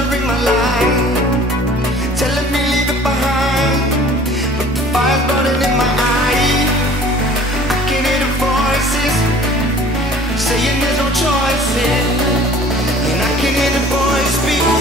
to ring my line, telling me leave it behind, but the fire's burning in my eye. I can hear the voices saying there's no choices, and I can hear the voice speak.